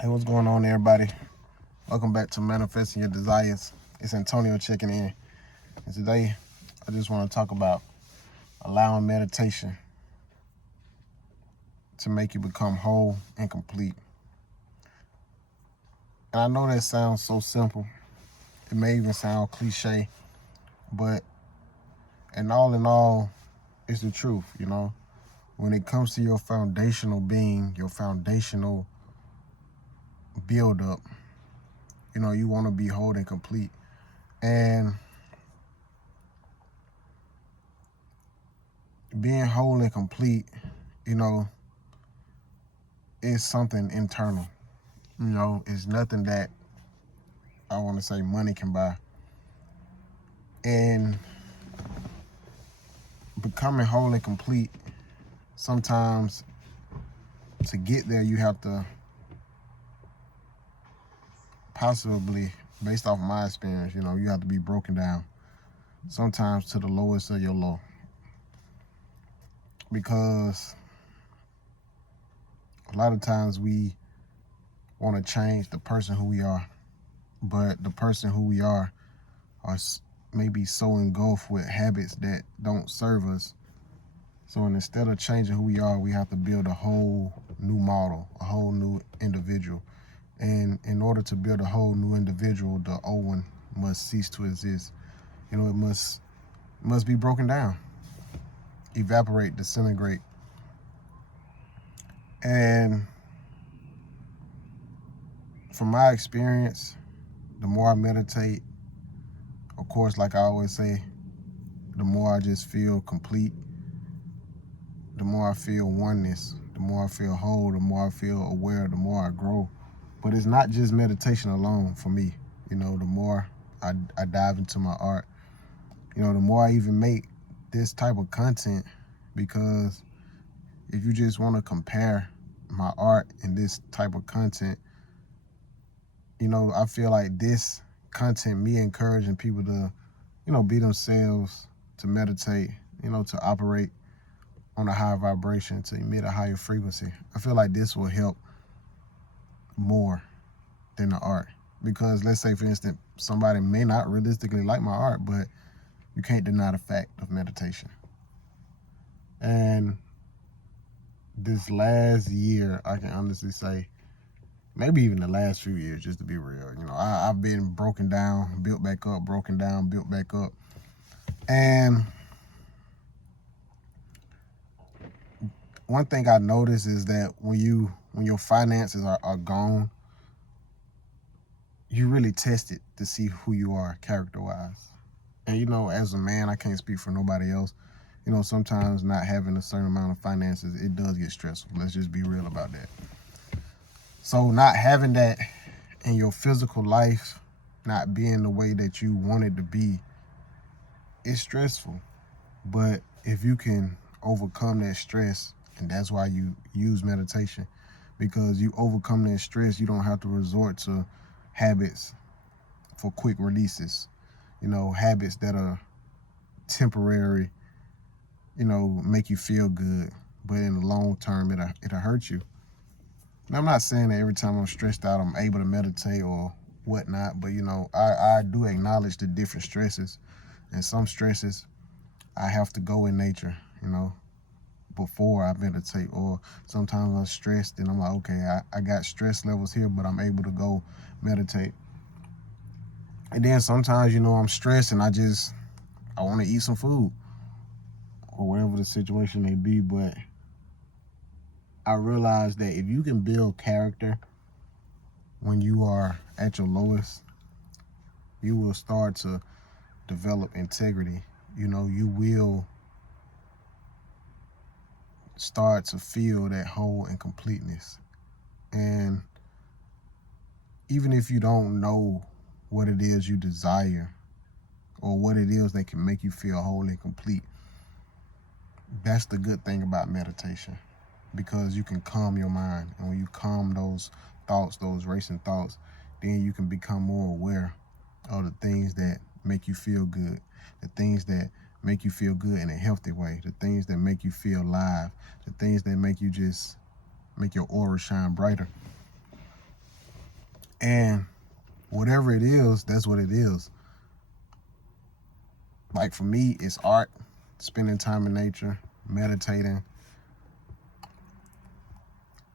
Hey, what's going on, everybody? Welcome back to Manifesting Your Desires. It's Antonio checking in. And today, I just want to talk about allowing meditation to make you become whole and complete. And I know that sounds so simple. It may even sound cliche, but in all, it's the truth, When it comes to your foundational being, your foundational build up, you want to be whole and complete. And being whole and complete, is something internal. It's nothing that I want to say money can buy. And becoming whole and complete, sometimes to get there, you have to possibly, based off of my experience, you have to be broken down sometimes to the lowest of your low. Because a lot of times we want to change the person who we are, but the person who we are maybe so engulfed with habits that don't serve us. So instead of changing who we are, we have to build a whole new model, a whole new individual. And in order to build a whole new individual, the old one must cease to exist. It must be broken down, evaporate, disintegrate. And from my experience, the more I meditate, of course, like I always say, the more I just feel complete, the more I feel oneness, the more I feel whole, the more I feel aware, the more I grow. But it's not just meditation alone for me. The more I dive into my art, the more I even make this type of content, because if you just want to compare my art and this type of content, I feel like this content, me encouraging people to, be themselves, to meditate, to operate on a higher vibration, to emit a higher frequency. I feel like this will help more than the art. Because let's say, for instance, somebody may not realistically like my art, but you can't deny the fact of meditation. And this last year, I can honestly say, maybe even the last few years, just to be real, I've been broken down, built back up, broken down, built back up. And one thing I noticed is that when your finances are gone, you really test it to see who you are character-wise. And, as a man, I can't speak for nobody else. Sometimes not having a certain amount of finances, it does get stressful. Let's just be real about that. So not having that in your physical life, not being the way that you want it to be, it's stressful. But if you can overcome that stress, and that's why you use meditation, because you overcome that stress, you don't have to resort to habits for quick releases, habits that are temporary, make you feel good, but in the long term, it'll hurt you. And I'm not saying that every time I'm stressed out, I'm able to meditate or whatnot, but I do acknowledge the different stresses, and some stresses I have to go in nature, before I meditate. Or sometimes I'm stressed and I'm like, okay, I got stress levels here, but I'm able to go meditate. And then sometimes, I'm stressed and I want to eat some food or whatever the situation may be. But I realize that if you can build character when you are at your lowest, you will start to develop integrity. You will start to feel that whole and completeness. And even if you don't know what it is you desire or what it is that can make you feel whole and complete, that's the good thing about meditation, because you can calm your mind. And when you calm those thoughts, those racing thoughts, then you can become more aware of the things that make you feel good, the things that make you feel good in a healthy way, the things that make you feel alive, the things that make your aura shine brighter. And whatever it is, that's what it is. Like for me, it's art, spending time in nature, meditating.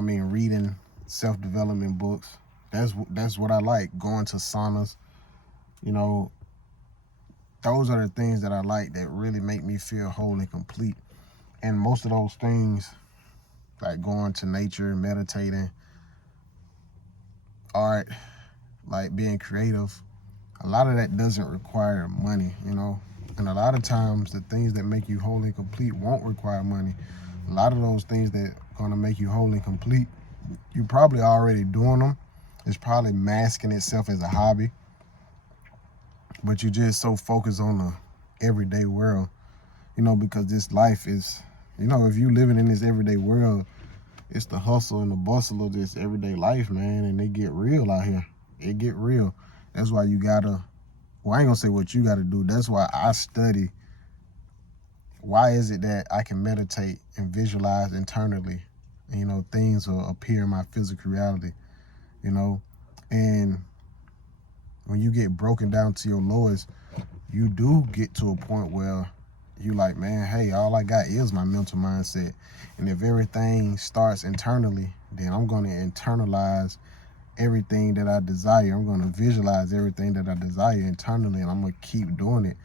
Reading self-development books. That's what I like. Going to saunas, you know, those are the things that I like that really make me feel whole and complete. And most of those things, like going to nature, meditating, art, like being creative, a lot of that doesn't require money, And a lot of times the things that make you whole and complete won't require money. A lot of those things that are gonna make you whole and complete, you're probably already doing them. It's probably masking itself as a hobby, but you're just so focused on the everyday world, because this life is, if you living in this everyday world, it's the hustle and the bustle of this everyday life, man, and they get real out here. It get real. That's why you gotta, well, I ain't gonna say what you gotta do. That's why I study. Why is it that I can meditate and visualize internally? And, things will appear in my physical reality, and when you get broken down to your lowest, you do get to a point where you like, man, hey, all I got is my mental mindset. And if everything starts internally, then I'm going to internalize everything that I desire. I'm going to visualize everything that I desire internally, and I'm going to keep doing it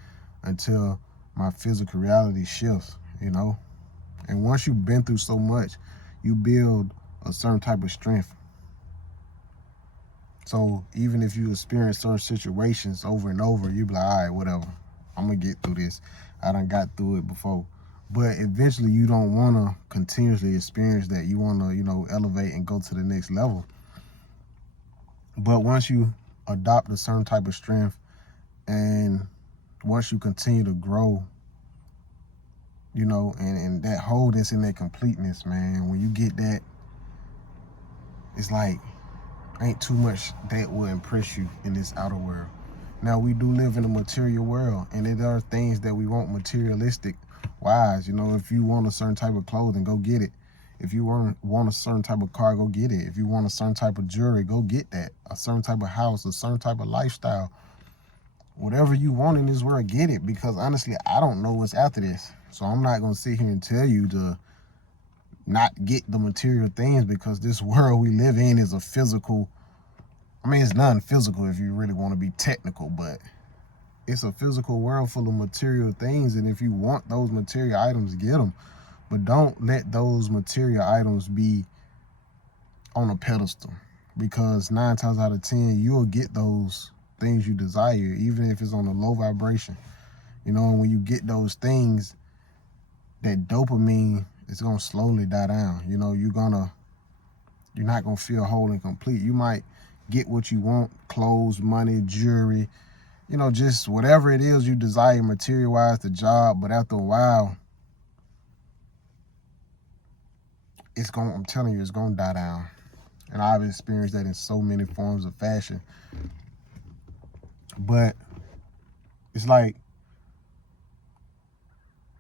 until my physical reality shifts, And once you've been through so much, you build a certain type of strength. So even if you experience certain situations over and over, you be like, all right, whatever. I'm going to get through this. I done got through it before. But eventually you don't want to continuously experience that. You want to, elevate and go to the next level. But once you adopt a certain type of strength, and once you continue to grow, and that wholeness and that completeness, man, when you get that, it's like, ain't too much that will impress you in this outer world. Now, we do live in a material world, and there are things that we want materialistic wise. If you want a certain type of clothing, go get it. If you want a certain type of car, go get it. If you want a certain type of jewelry, go get that. A certain type of house, a certain type of lifestyle. Whatever you want in this world, get it. Because honestly, I don't know what's after this. So I'm not going to sit here and tell you to not get the material things, because this world we live in is a physical, it's nothing physical if you really want to be technical, but it's a physical world full of material things. And if you want those material items, get them. But don't let those material items be on a pedestal, because 9 times out of 10, you'll get those things you desire, even if it's on a low vibration. And when you get those things, that dopamine is going to slowly die down. You're not going to feel whole and complete. You might get what you want, clothes, money, jewelry, just whatever it is you desire material-wise, the job. But after a while, I'm telling you, it's going to die down. And I've experienced that in so many forms of fashion. But it's like,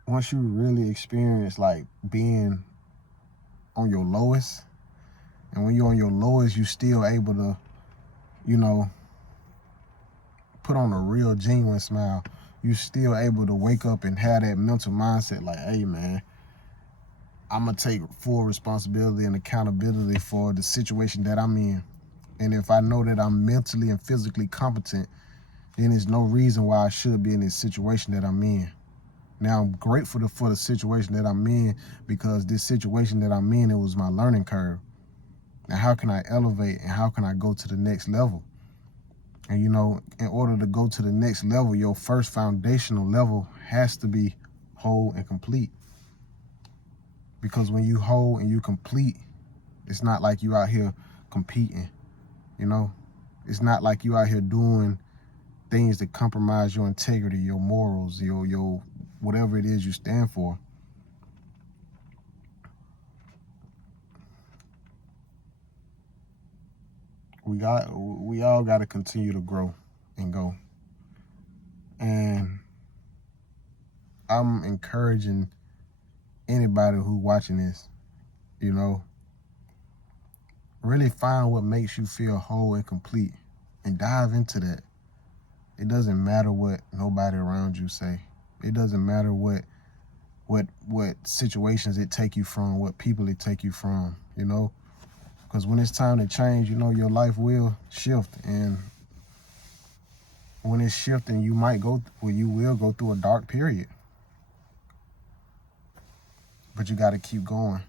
once you really experience like being on your lowest, and when you're on your lowest, you still able to, put on a real genuine smile. You still able to wake up and have that mental mindset like, hey man, I'm gonna take full responsibility and accountability for the situation that I'm in. And if I know that I'm mentally and physically competent, then there's no reason why I should be in this situation that I'm in. Now, I'm grateful for the situation that I'm in, because this situation that I'm in, it was my learning curve. Now, how can I elevate, and how can I go to the next level? And, in order to go to the next level, your first foundational level has to be whole and complete. Because when you whole and you complete, it's not like you out here competing, It's not like you out here doing things that compromise your integrity, your morals, your whatever it is you stand for. We all got to continue to grow and go. And I'm encouraging anybody who watching this, Really find what makes you feel whole and complete and dive into that. It doesn't matter what nobody around you say. It doesn't matter what situations it take you from, what people it take you from, you know? Because when it's time to change, you know, your life will shift. And when it's shifting, you will go through a dark period. But you got to keep going.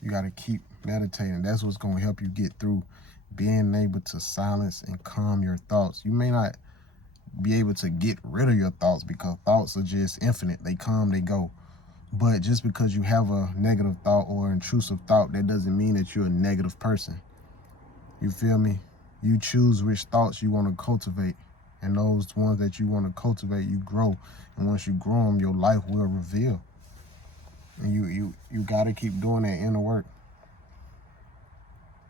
You got to keep meditating. That's what's going to help you get through being able to silence and calm your thoughts. You may not be able to get rid of your thoughts because thoughts are just infinite. They come, they go. But just because you have a negative thought or intrusive thought, that doesn't mean that you're a negative person. You feel me? You choose which thoughts you want to cultivate. And those ones that you want to cultivate, you grow. And once you grow them, your life will reveal. And you got to keep doing that inner work.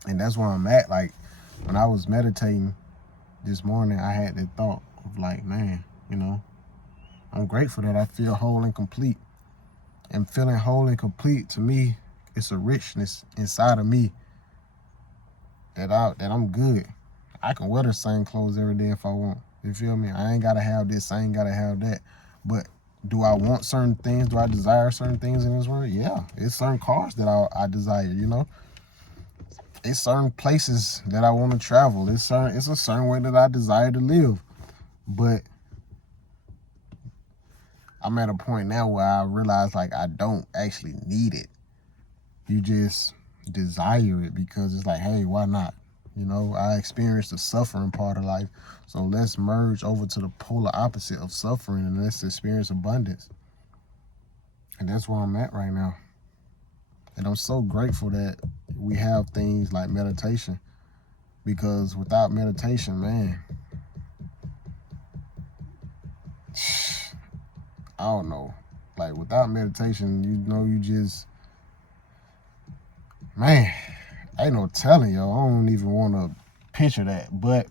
And that's where I'm at. Like, when I was meditating this morning, I had that thought of like, man, you know, I'm grateful that I feel whole and complete. And feeling whole and complete, to me, it's a richness inside of me that I'm good. I can wear the same clothes every day if I want. You feel me? I ain't got to have this, I ain't got to have that. But do I want certain things? Do I desire certain things in this world? Yeah. It's certain cars that I desire, you know? It's certain places that I want to travel. It's a certain way that I desire to live. But I'm at a point now where I realize, like, I don't actually need it. You just desire it because it's like, hey, why not? You know, I experienced the suffering part of life, so let's merge over to the polar opposite of suffering and let's experience abundance. And that's where I'm at right now. And I'm so grateful that we have things like meditation, because without meditation, man, I don't know. Like, without meditation, you know, you just, man, ain't no telling, yo. I don't even want to picture that. But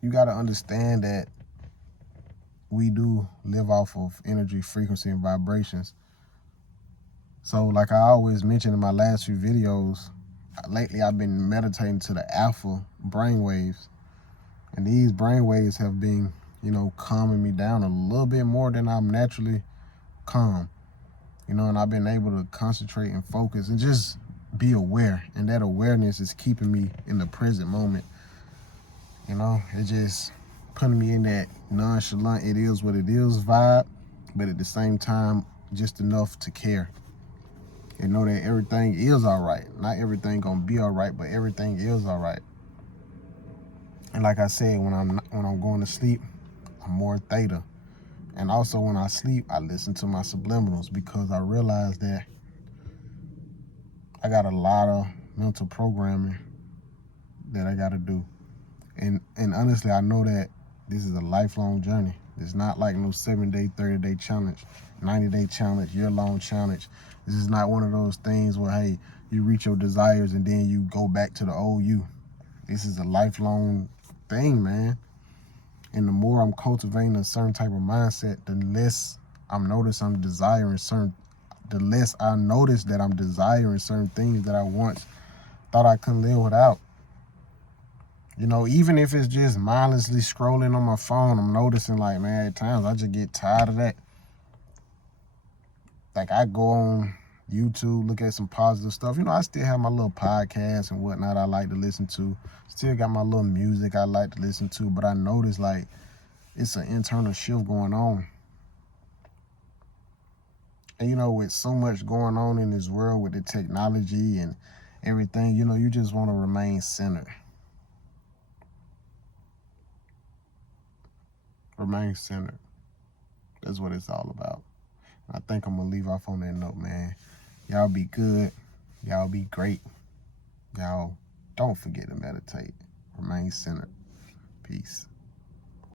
you got to understand that we do live off of energy, frequency, and vibrations. So, like I always mentioned in my last few videos, lately I've been meditating to the alpha brainwaves. And these brainwaves have been, you know, calming me down a little bit more than I'm naturally calm. You know, and I've been able to concentrate and focus and just be aware. And that awareness is keeping me in the present moment. You know, it just putting me in that nonchalant, it is what it is vibe, but at the same time, just enough to care. And know that everything is all right. Not everything gonna be all right, but everything is all right. And like I said, when I'm going to sleep, I'm more theta. And also when I sleep, I listen to my subliminals, because I realize that I got a lot of mental programming that I got to do. And honestly, I know that this is a lifelong journey. It's not like no 7-day, 30-day challenge, 90-day challenge, year-long challenge. This is not one of those things where, hey, you reach your desires and then you go back to the old you. This is a lifelong thing, man. And the more I'm cultivating a certain type of mindset, the less the less I notice that I'm desiring certain things that I once thought I couldn't live without. You know, even if it's just mindlessly scrolling on my phone, I'm noticing, like, man, at times I just get tired of that. Like, I go on YouTube, look at some positive stuff. You know, I still have my little podcasts and whatnot I like to listen to. Still got my little music I like to listen to, but I notice, like, it's an internal shift going on. And, you know, with so much going on in this world with the technology and everything, you know, you just want to remain centered. Remain centered. That's what it's all about. I think I'm going to leave off on that note, man. Y'all be good. Y'all be great. Y'all don't forget to meditate. Remain centered. Peace.